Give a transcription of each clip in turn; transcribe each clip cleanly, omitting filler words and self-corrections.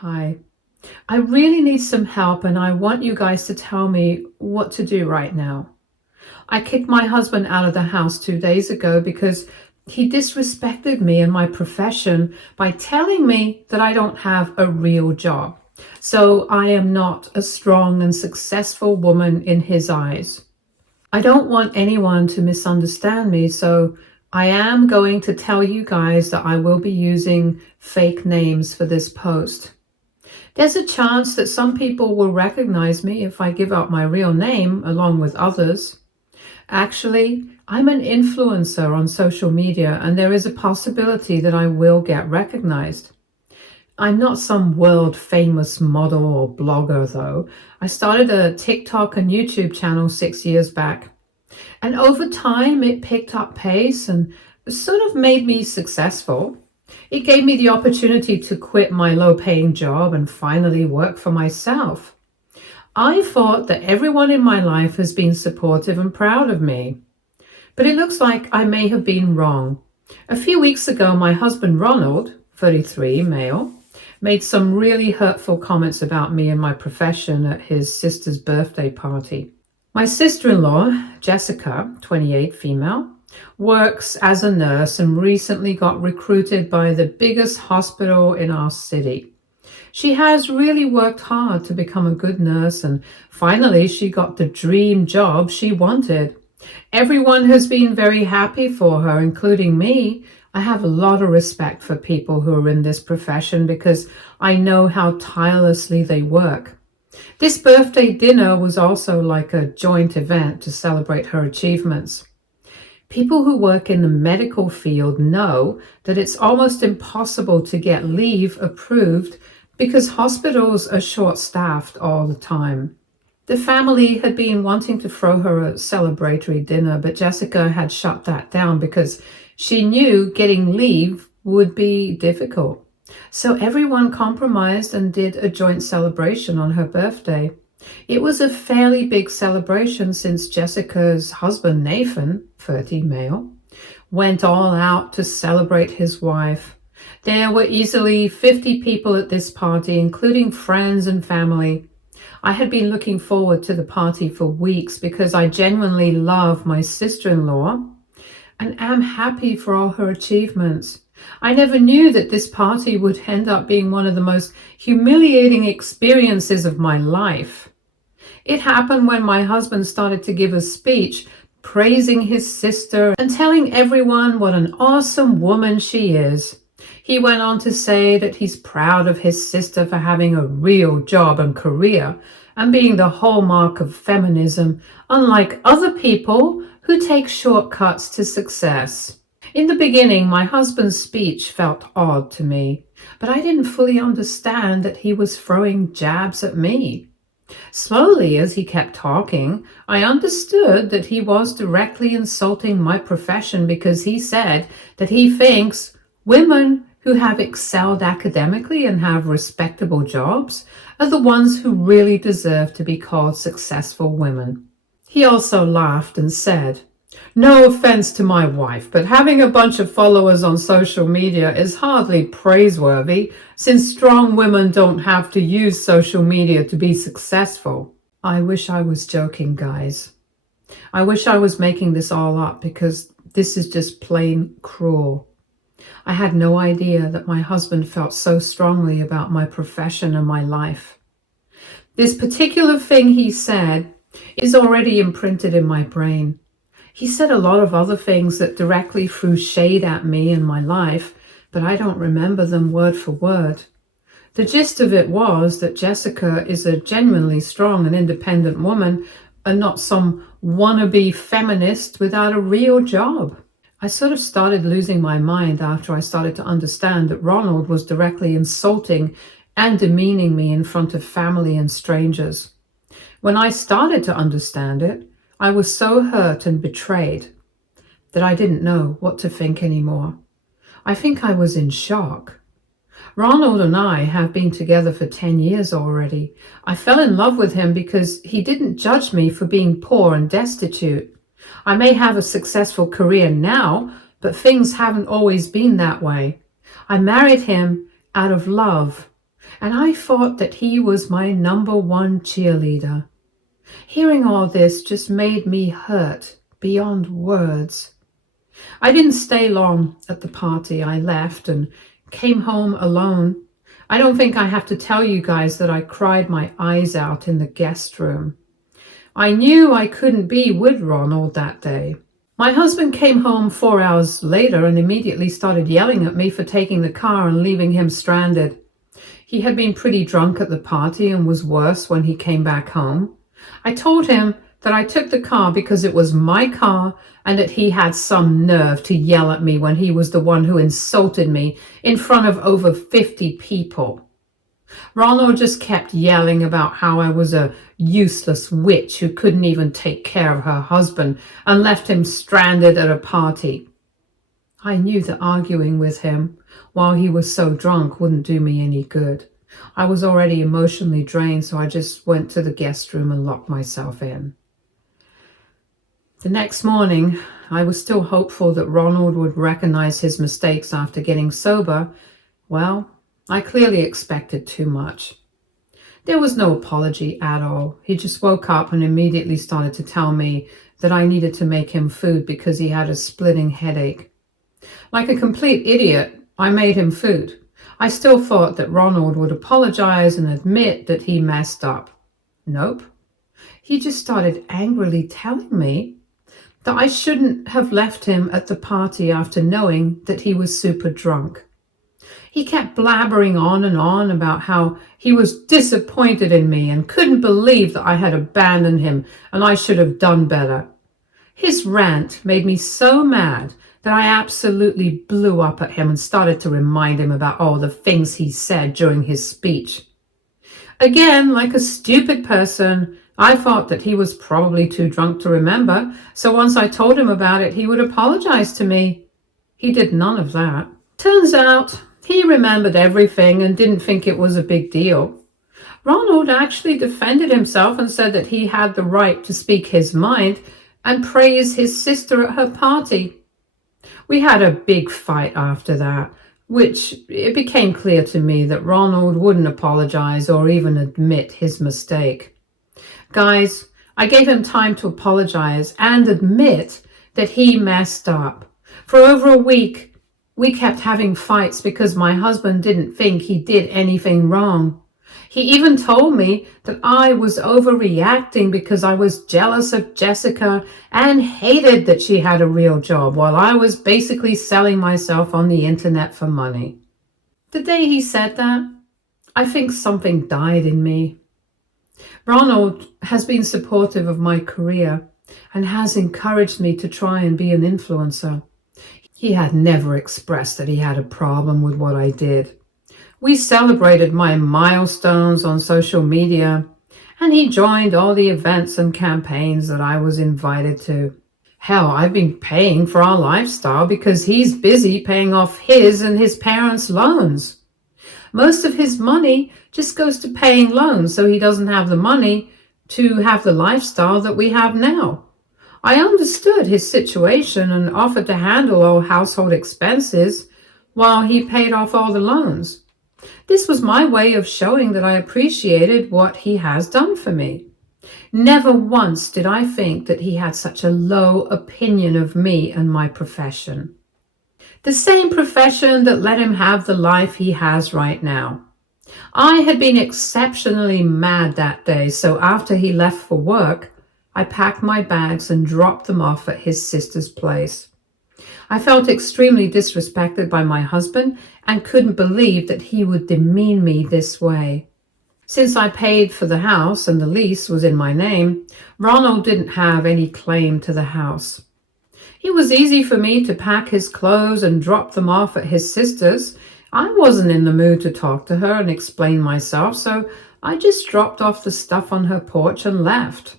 Hi. I really need some help and I want you guys to tell me what to do right now. I kicked my husband out of the house 2 days ago because he disrespected me and my profession by telling me that I don't have a real job. So I am not a strong and successful woman in his eyes. I don't want anyone to misunderstand me, so I am going to tell you guys that I will be using fake names for this post. There's a chance that some people will recognize me if I give out my real name along with others. Actually, I'm an influencer on social media and there is a possibility that I will get recognized. I'm not some world famous model or blogger though. I started a TikTok and YouTube channel 6 years back. And over time it picked up pace and sort of made me successful. It gave me the opportunity to quit my low-paying job and finally work for myself. I thought that everyone in my life has been supportive and proud of me. But it looks like I may have been wrong. A few weeks ago, my husband Ronald, 33, male, made some really hurtful comments about me and my profession at his sister's birthday party. My sister-in-law, Jessica, 28, female, works as a nurse and recently got recruited by the biggest hospital in our city. She has really worked hard to become a good nurse and finally she got the dream job she wanted. Everyone has been very happy for her, including me. I have a lot of respect for people who are in this profession because I know how tirelessly they work. This birthday dinner was also like a joint event to celebrate her achievements. People who work in the medical field know that it's almost impossible to get leave approved because hospitals are short-staffed all the time. The family had been wanting to throw her a celebratory dinner, but Jessica had shut that down because she knew getting leave would be difficult. So everyone compromised and did a joint celebration on her birthday. It was a fairly big celebration since Jessica's husband, Nathan, 30, male, went all out to celebrate his wife. There were easily 50 people at this party, including friends and family. I had been looking forward to the party for weeks because I genuinely love my sister-in-law and am happy for all her achievements. I never knew that this party would end up being one of the most humiliating experiences of my life. It happened when my husband started to give a speech praising his sister and telling everyone what an awesome woman she is. He went on to say that he's proud of his sister for having a real job and career and being the hallmark of feminism, unlike other people who take shortcuts to success. In the beginning, my husband's speech felt odd to me, but I didn't fully understand that he was throwing jabs at me. Slowly, as he kept talking, I understood that he was directly insulting my profession because he said that he thinks women who have excelled academically and have respectable jobs are the ones who really deserve to be called successful women. He also laughed and said, "No offense to my wife, but having a bunch of followers on social media is hardly praiseworthy since strong women don't have to use social media to be successful." I wish I was joking, guys. I wish I was making this all up because this is just plain cruel. I had no idea that my husband felt so strongly about my profession and my life. This particular thing he said is already imprinted in my brain. He said a lot of other things that directly threw shade at me and my life, but I don't remember them word for word. The gist of it was that Jessica is a genuinely strong and independent woman and not some wannabe feminist without a real job. I sort of started losing my mind after I started to understand that Ronald was directly insulting and demeaning me in front of family and strangers. When I started to understand it, I was so hurt and betrayed that I didn't know what to think anymore. I think I was in shock. Ronald and I have been together for 10 years already. I fell in love with him because he didn't judge me for being poor and destitute. I may have a successful career now, but things haven't always been that way. I married him out of love, and I thought that he was my number one cheerleader. Hearing all this just made me hurt beyond words. I didn't stay long at the party. I left and came home alone. I don't think I have to tell you guys that I cried my eyes out in the guest room. I knew I couldn't be with Ronald that day. My husband came home 4 hours later and immediately started yelling at me for taking the car and leaving him stranded. He had been pretty drunk at the party and was worse when he came back home. I told him that I took the car because it was my car and that he had some nerve to yell at me when he was the one who insulted me in front of over 50 people. Ronald just kept yelling about how I was a useless witch who couldn't even take care of her husband and left him stranded at a party. I knew that arguing with him while he was so drunk wouldn't do me any good. I was already emotionally drained, so I just went to the guest room and locked myself in. The next morning, I was still hopeful that Ronald would recognize his mistakes after getting sober. Well, I clearly expected too much. There was no apology at all. He just woke up and immediately started to tell me that I needed to make him food because he had a splitting headache. Like a complete idiot, I made him food. I still thought that Ronald would apologize and admit that he messed up. Nope. He just started angrily telling me that I shouldn't have left him at the party after knowing that he was super drunk. He kept blabbering on and on about how he was disappointed in me and couldn't believe that I had abandoned him and I should have done better. His rant made me so mad that I absolutely blew up at him and started to remind him about all the things he said during his speech. Again, like a stupid person, I thought that he was probably too drunk to remember, so once I told him about it, he would apologize to me. He did none of that. Turns out, he remembered everything and didn't think it was a big deal. Ronald actually defended himself and said that he had the right to speak his mind and praise his sister at her party. We had a big fight after that, which it became clear to me that Ronald wouldn't apologize or even admit his mistake. Guys, I gave him time to apologize and admit that he messed up. For over a week, we kept having fights because my husband didn't think he did anything wrong. He even told me that I was overreacting because I was jealous of Jessica and hated that she had a real job while I was basically selling myself on the internet for money. The day he said that, I think something died in me. Ronald has been supportive of my career and has encouraged me to try and be an influencer. He had never expressed that he had a problem with what I did. We celebrated my milestones on social media, and he joined all the events and campaigns that I was invited to. Hell, I've been paying for our lifestyle because he's busy paying off his and his parents' loans. Most of his money just goes to paying loans, so he doesn't have the money to have the lifestyle that we have now. I understood his situation and offered to handle all household expenses while he paid off all the loans. This was my way of showing that I appreciated what he has done for me. Never once did I think that he had such a low opinion of me and my profession. The same profession that let him have the life he has right now. I had been exceptionally mad that day, so after he left for work, I packed my bags and dropped them off at his sister's place. I felt extremely disrespected by my husband and couldn't believe that he would demean me this way. Since I paid for the house and the lease was in my name, Ronald didn't have any claim to the house. It was easy for me to pack his clothes and drop them off at his sister's. I wasn't in the mood to talk to her and explain myself, so I just dropped off the stuff on her porch and left.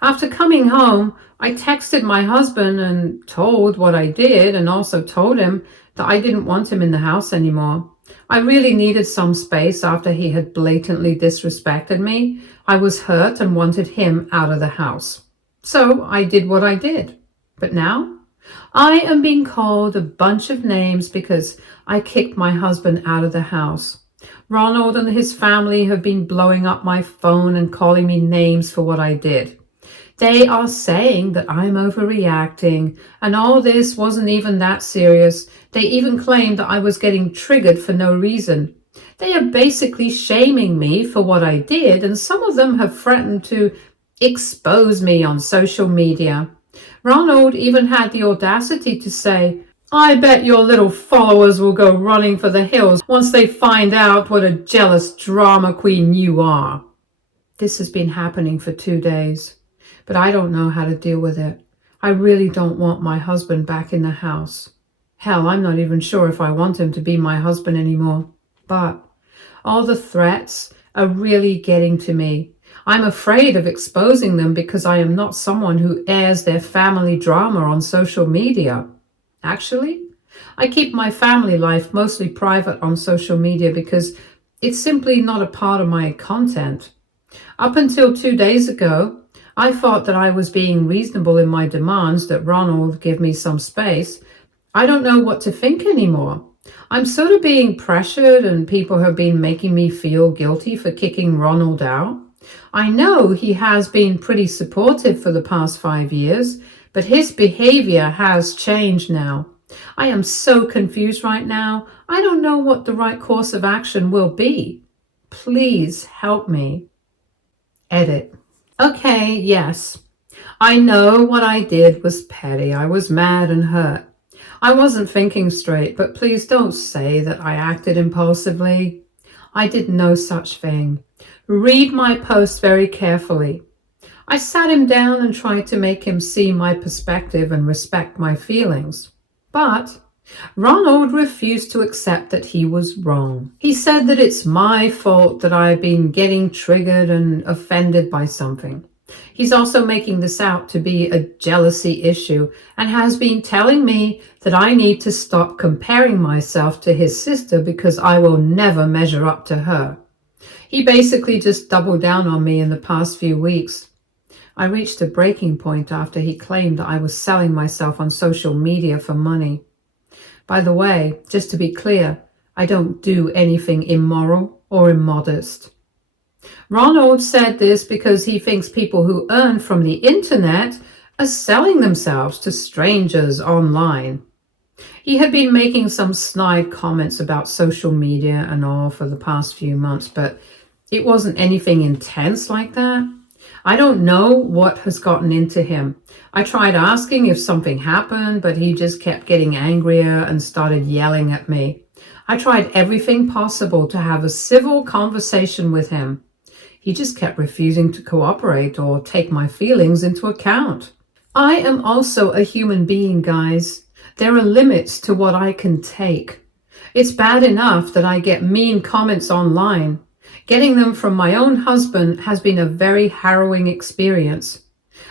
After coming home, I texted my husband and told what I did and also told him that I didn't want him in the house anymore. I really needed some space after he had blatantly disrespected me. I was hurt and wanted him out of the house. So I did what I did. But now I am being called a bunch of names because I kicked my husband out of the house. Ronald and his family have been blowing up my phone and calling me names for what I did. They are saying that I'm overreacting and all this wasn't even that serious. They even claim that I was getting triggered for no reason. They are basically shaming me for what I did, and some of them have threatened to expose me on social media. Ronald even had the audacity to say, "I bet your little followers will go running for the hills once they find out what a jealous drama queen you are." This has been happening for 2 days, but I don't know how to deal with it. I really don't want my husband back in the house. Hell, I'm not even sure if I want him to be my husband anymore. But all the threats are really getting to me. I'm afraid of exposing them because I am not someone who airs their family drama on social media. Actually, I keep my family life mostly private on social media because it's simply not a part of my content. Up until 2 days ago, I thought that I was being reasonable in my demands that Ronald give me some space. I don't know what to think anymore. I'm sort of being pressured, and people have been making me feel guilty for kicking Ronald out. I know he has been pretty supportive for the past 5 years, but his behavior has changed now. I am so confused right now. I don't know what the right course of action will be. Please help me. Edit. Okay, yes. I know what I did was petty. I was mad and hurt. I wasn't thinking straight, but please don't say that I acted impulsively. I did no such thing. Read my post very carefully. I sat him down and tried to make him see my perspective and respect my feelings. But Ronald refused to accept that he was wrong. He said that it's my fault that I've been getting triggered and offended by something. He's also making this out to be a jealousy issue and has been telling me that I need to stop comparing myself to his sister because I will never measure up to her. He basically just doubled down on me in the past few weeks. I reached a breaking point after he claimed that I was selling myself on social media for money. By the way, just to be clear, I don't do anything immoral or immodest. Ronald said this because he thinks people who earn from the internet are selling themselves to strangers online. He had been making some snide comments about social media and all for the past few months, but it wasn't anything intense like that. I don't know what has gotten into him. I tried asking if something happened, but he just kept getting angrier and started yelling at me. I tried everything possible to have a civil conversation with him. He just kept refusing to cooperate or take my feelings into account. I am also a human being, guys. There are limits to what I can take. It's bad enough that I get mean comments online. Getting them from my own husband has been a very harrowing experience.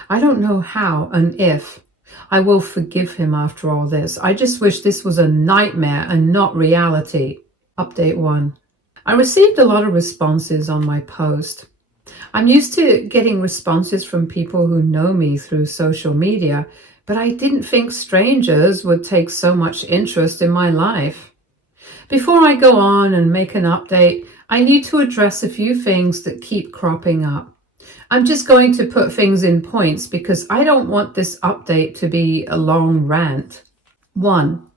I don't know how and if I will forgive him after all this. I just wish this was a nightmare and not reality. Update 1. I received a lot of responses on my post. I'm used to getting responses from people who know me through social media, but I didn't think strangers would take so much interest in my life. Before I go on and make an update, I need to address a few things that keep cropping up. I'm just going to put things in points because I don't want this update to be a long rant. 1.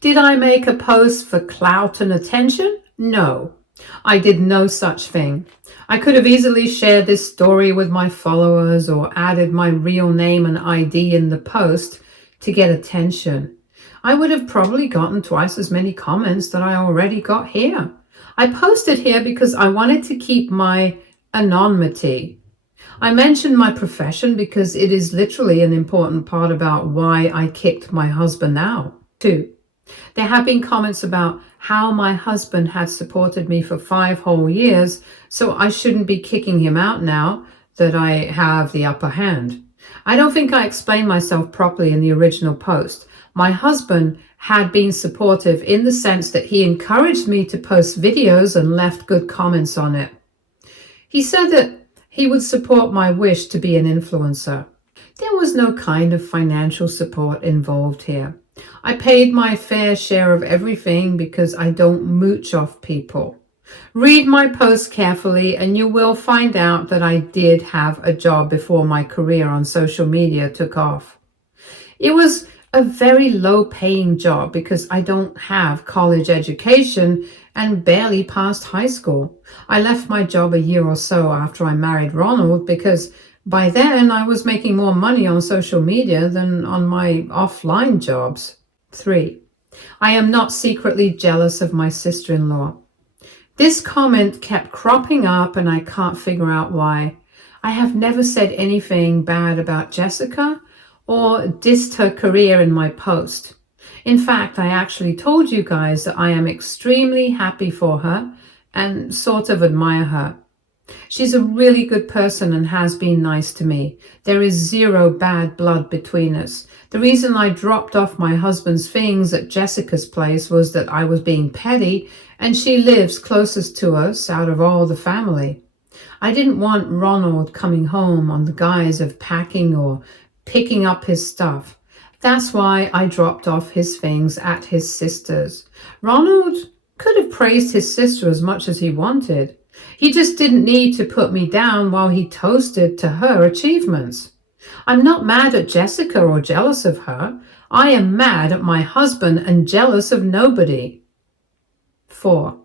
Did I make a post for clout and attention? No. I did no such thing. I could have easily shared this story with my followers or added my real name and ID in the post to get attention. I would have probably gotten twice as many comments that I already got here. I posted here because I wanted to keep my anonymity. I mentioned my profession because it is literally an important part about why I kicked my husband out. 2. There have been comments about how my husband had supported me for 5 whole years, so I shouldn't be kicking him out now that I have the upper hand. I don't think I explained myself properly in the original post. My husband had been supportive in the sense that he encouraged me to post videos and left good comments on it. He said that he would support my wish to be an influencer. There was no kind of financial support involved here. I paid my fair share of everything because I don't mooch off people. Read my post carefully and you will find out that I did have a job before my career on social media took off. It was a very low paying job because I don't have college education and barely passed high school. I left my job a year or so after I married Ronald because by then I was making more money on social media than on my offline jobs. 3. I am not secretly jealous of my sister-in-law. This comment kept cropping up and I can't figure out why. I have never said anything bad about Jessica or dissed her career in my post. In fact, I actually told you guys that I am extremely happy for her and sort of admire her. She's a really good person and has been nice to me. There is zero bad blood between us. The reason I dropped off my husband's things at Jessica's place was that I was being petty and she lives closest to us out of all the family. I didn't want Ronald coming home on the guise of packing or picking up his stuff. That's why I dropped off his things at his sister's. Ronald could have praised his sister as much as he wanted. He just didn't need to put me down while he toasted to her achievements. I'm not mad at Jessica or jealous of her. I am mad at my husband and jealous of nobody. 4.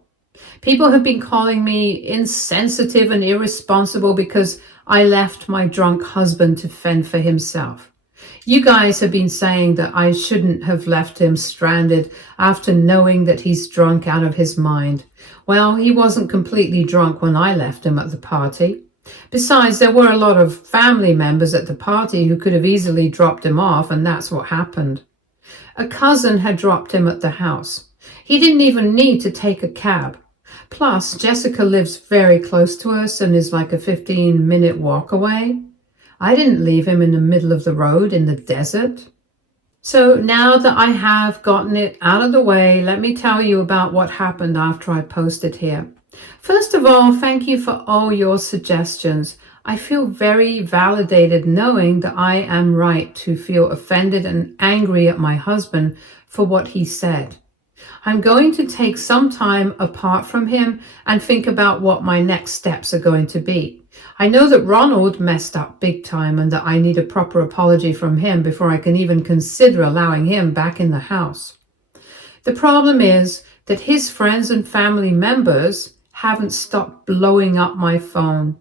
People have been calling me insensitive and irresponsible because I left my drunk husband to fend for himself. You guys have been saying that I shouldn't have left him stranded after knowing that he's drunk out of his mind. Well, he wasn't completely drunk when I left him at the party. Besides, there were a lot of family members at the party who could have easily dropped him off, and that's what happened. A cousin had dropped him at the house. He didn't even need to take a cab. Plus, Jessica lives very close to us and is like a 15-minute walk away. I didn't leave him in the middle of the road in the desert. So now that I have gotten it out of the way, let me tell you about what happened after I posted here. First of all, thank you for all your suggestions. I feel very validated knowing that I am right to feel offended and angry at my husband for what he said. I'm going to take some time apart from him and think about what my next steps are going to be. I know that Ronald messed up big time and that I need a proper apology from him before I can even consider allowing him back in the house. The problem is that his friends and family members haven't stopped blowing up my phone.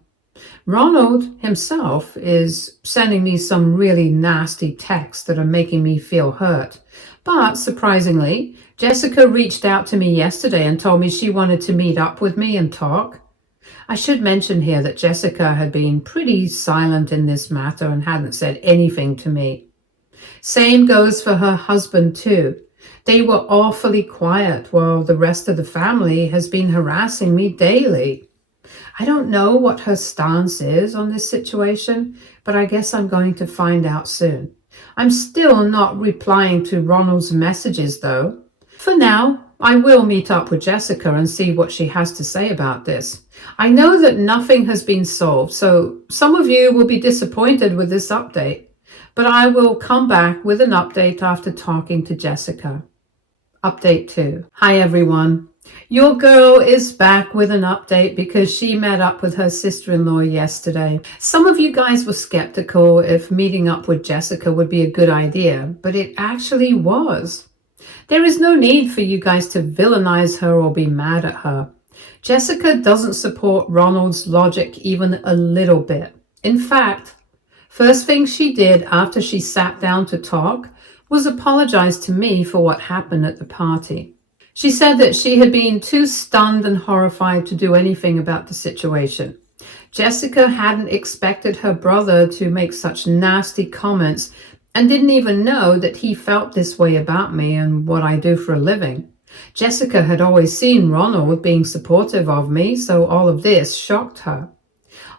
Ronald himself is sending me some really nasty texts that are making me feel hurt. But surprisingly, Jessica reached out to me yesterday and told me she wanted to meet up with me and talk. I should mention here that Jessica had been pretty silent in this matter and hadn't said anything to me. Same goes for her husband too. They were awfully quiet while the rest of the family has been harassing me daily. I don't know what her stance is on this situation, but I guess I'm going to find out soon. I'm still not replying to Ronald's messages though. For now, I will meet up with Jessica and see what she has to say about this. I know that nothing has been solved, so some of you will be disappointed with this update, but I will come back with an update after talking to Jessica. Update 2. Hi everyone. Your girl is back with an update because she met up with her sister-in-law yesterday. Some of you guys were skeptical if meeting up with Jessica would be a good idea, but it actually was. There is no need for you guys to villainize her or be mad at her. Jessica doesn't support Ronald's logic even a little bit. In fact, first thing she did after she sat down to talk was apologize to me for what happened at the party. She said that she had been too stunned and horrified to do anything about the situation. Jessica hadn't expected her brother to make such nasty comments and didn't even know that he felt this way about me and what I do for a living. Jessica had always seen Ronald being supportive of me, so all of this shocked her.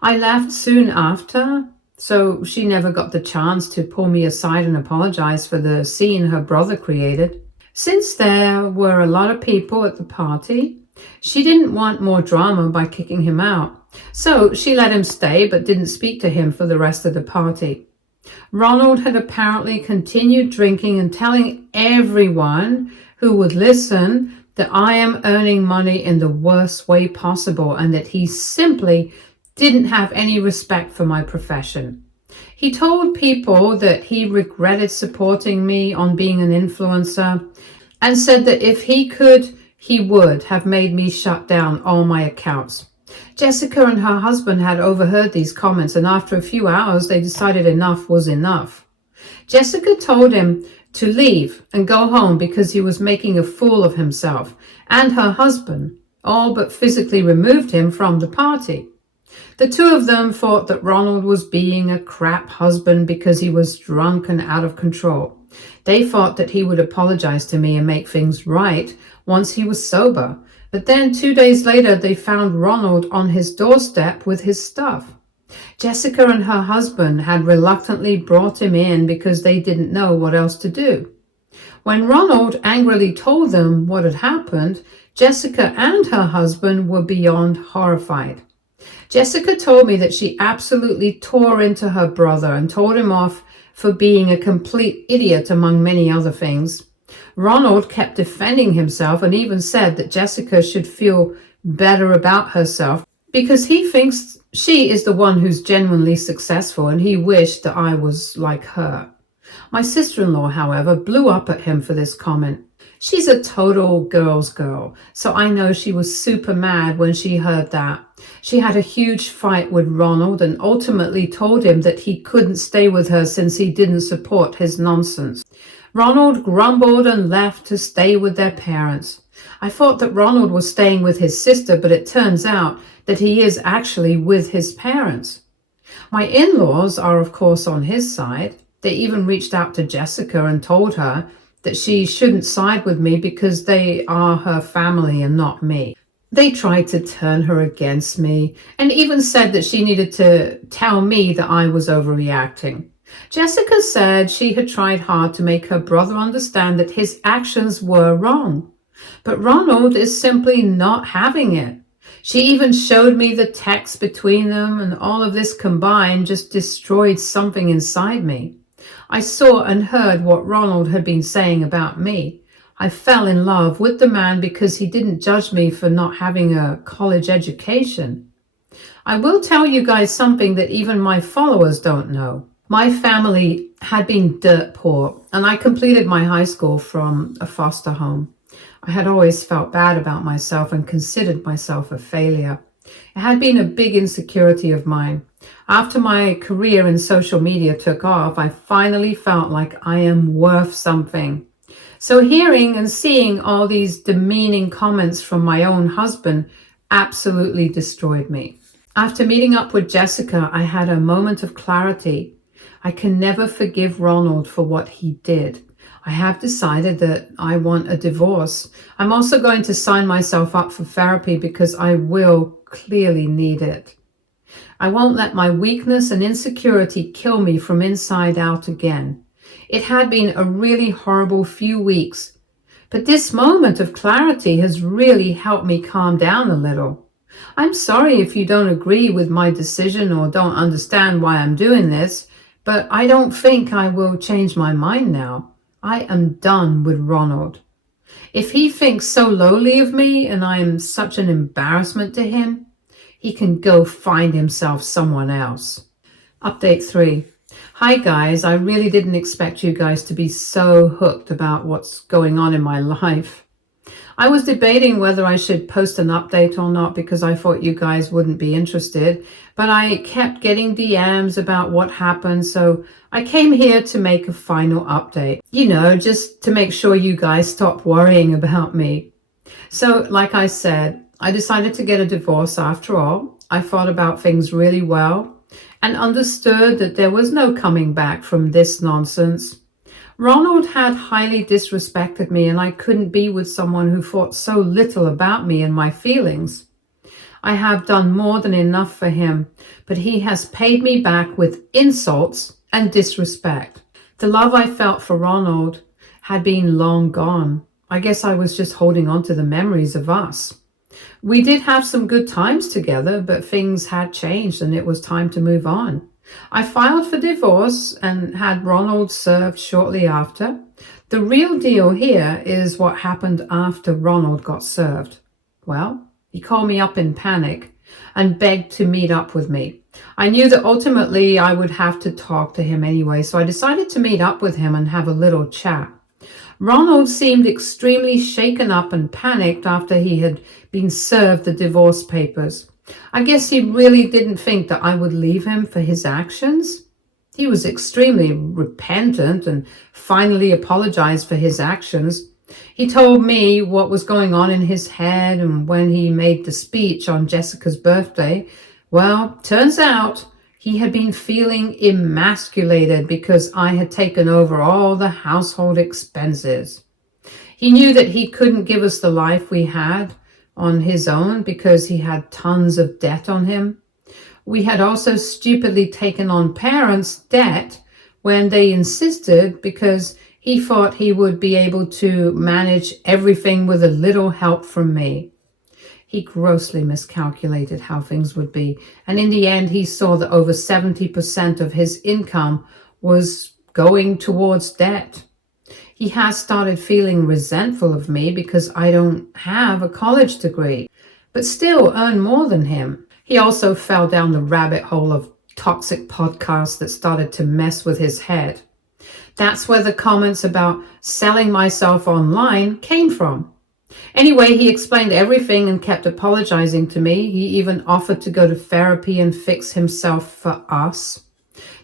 I left soon after, so she never got the chance to pull me aside and apologize for the scene her brother created. Since there were a lot of people at the party, she didn't want more drama by kicking him out. So she let him stay but didn't speak to him for the rest of the party. Ronald had apparently continued drinking and telling everyone who would listen that I am earning money in the worst way possible and that he simply didn't have any respect for my profession. He told people that he regretted supporting me on being an influencer and said that if he could, he would have made me shut down all my accounts. Jessica and her husband had overheard these comments, and after a few hours, they decided enough was enough. Jessica told him to leave and go home because he was making a fool of himself, and her husband all but physically removed him from the party. The two of them thought that Ronald was being a crap husband because he was drunk and out of control. They thought that he would apologize to me and make things right once he was sober. But then 2 days later, they found Ronald on his doorstep with his stuff. Jessica and her husband had reluctantly brought him in because they didn't know what else to do. When Ronald angrily told them what had happened, Jessica and her husband were beyond horrified. Jessica told me that she absolutely tore into her brother and told him off for being a complete idiot, among many other things. Ronald kept defending himself and even said that Jessica should feel better about herself because he thinks she is the one who's genuinely successful and he wished that I was like her. My sister-in-law, however, blew up at him for this comment. She's a total girl's girl, so I know she was super mad when she heard that. She had a huge fight with Ronald and ultimately told him that he couldn't stay with her since he didn't support his nonsense. Ronald grumbled and left to stay with their parents. I thought that Ronald was staying with his sister, but it turns out that he is actually with his parents. My in-laws are, of course, on his side. They even reached out to Jessica and told her that she shouldn't side with me because they are her family and not me. They tried to turn her against me and even said that she needed to tell me that I was overreacting. Jessica said she had tried hard to make her brother understand that his actions were wrong, but Ronald is simply not having it. She even showed me the text between them, and all of this combined just destroyed something inside me. I saw and heard what Ronald had been saying about me. I fell in love with the man because he didn't judge me for not having a college education. I will tell you guys something that even my followers don't know. My family had been dirt poor, and I completed my high school from a foster home. I had always felt bad about myself and considered myself a failure. It had been a big insecurity of mine. After my career in social media took off, I finally felt like I am worth something. So hearing and seeing all these demeaning comments from my own husband absolutely destroyed me. After meeting up with Jessica, I had a moment of clarity. I can never forgive Ronald for what he did. I have decided that I want a divorce. I'm also going to sign myself up for therapy because I will clearly need it. I won't let my weakness and insecurity kill me from inside out again. It had been a really horrible few weeks, but this moment of clarity has really helped me calm down a little. I'm sorry if you don't agree with my decision or don't understand why I'm doing this, but I don't think I will change my mind now. I am done with Ronald. If he thinks so lowly of me and I am such an embarrassment to him, he can go find himself someone else. Update 3. Hi guys, I really didn't expect you guys to be so hooked about what's going on in my life. I was debating whether I should post an update or not because I thought you guys wouldn't be interested, but I kept getting DMs about what happened, so I came here to make a final update. Just to make sure you guys stop worrying about me. So, like I said, I decided to get a divorce after all. I thought about things really well and understood that there was no coming back from this nonsense. Ronald had highly disrespected me, and I couldn't be with someone who thought so little about me and my feelings. I have done more than enough for him, but he has paid me back with insults and disrespect. The love I felt for Ronald had been long gone. I guess I was just holding on to the memories of us. We did have some good times together, but things had changed and it was time to move on. I filed for divorce and had Ronald served shortly after. The real deal here is what happened after Ronald got served. Well, he called me up in panic and begged to meet up with me. I knew that ultimately I would have to talk to him anyway, so I decided to meet up with him and have a little chat. Ronald seemed extremely shaken up and panicked after he had been served the divorce papers. I guess he really didn't think that I would leave him for his actions. He was extremely repentant and finally apologized for his actions. He told me what was going on in his head, and when he made the speech on Jessica's birthday, well, turns out he had been feeling emasculated because I had taken over all the household expenses. He knew that he couldn't give us the life we had on his own because he had tons of debt on him. We had also stupidly taken on parents' debt when they insisted because he thought he would be able to manage everything with a little help from me. He grossly miscalculated how things would be, and in the end he saw that over 70% of his income was going towards debt. He has started feeling resentful of me because I don't have a college degree, but still earn more than him. He also fell down the rabbit hole of toxic podcasts that started to mess with his head. That's where the comments about selling myself online came from. Anyway, he explained everything and kept apologizing to me. He even offered to go to therapy and fix himself for us.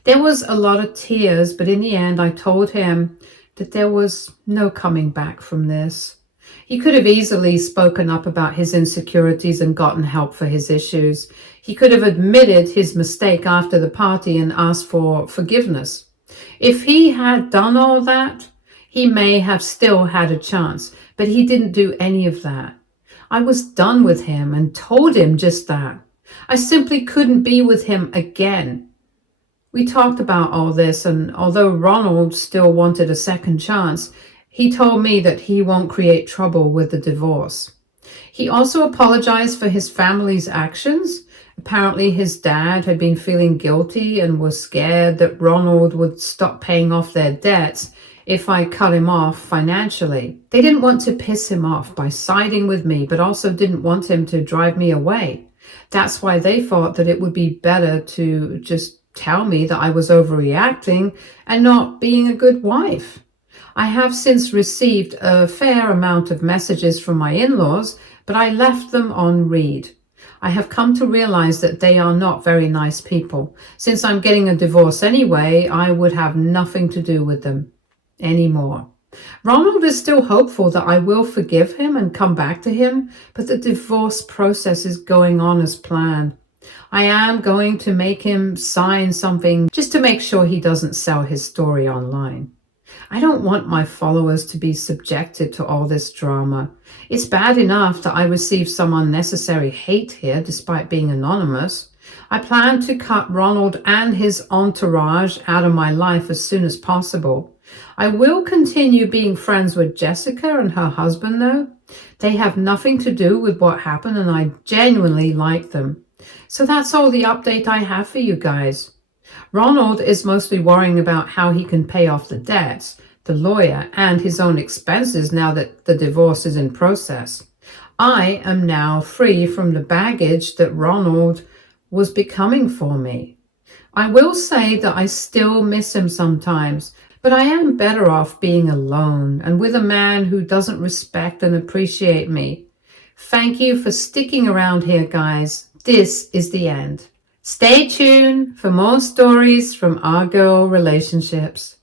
There was a lot of tears, but in the end I told him that there was no coming back from this. He could have easily spoken up about his insecurities and gotten help for his issues. He could have admitted his mistake after the party and asked for forgiveness. If he had done all that, he may have still had a chance, but he didn't do any of that. I was done with him and told him just that. I simply couldn't be with him again. We talked about all this, and although Ronald still wanted a second chance, he told me that he won't create trouble with the divorce. He also apologized for his family's actions. Apparently his dad had been feeling guilty and was scared that Ronald would stop paying off their debts if I cut him off financially. They didn't want to piss him off by siding with me, but also didn't want him to drive me away. That's why they thought that it would be better to just tell me that I was overreacting and not being a good wife. I have since received a fair amount of messages from my in-laws, but I left them on read. I have come to realize that they are not very nice people. Since I'm getting a divorce anyway, I would have nothing to do with them anymore. Ronald is still hopeful that I will forgive him and come back to him, but the divorce process is going on as planned. I am going to make him sign something just to make sure he doesn't sell his story online. I don't want my followers to be subjected to all this drama. It's bad enough that I receive some unnecessary hate here despite being anonymous. I plan to cut Ronald and his entourage out of my life as soon as possible. I will continue being friends with Jessica and her husband though. They have nothing to do with what happened and I genuinely like them. So that's all the update I have for you guys. Ronald is mostly worrying about how he can pay off the debts, the lawyer, and his own expenses now that the divorce is in process. I am now free from the baggage that Ronald was becoming for me. I will say that I still miss him sometimes, but I am better off being alone and with a man who doesn't respect and appreciate me. Thank you for sticking around here, guys. This is the end. Stay tuned for more stories from our girl relationships.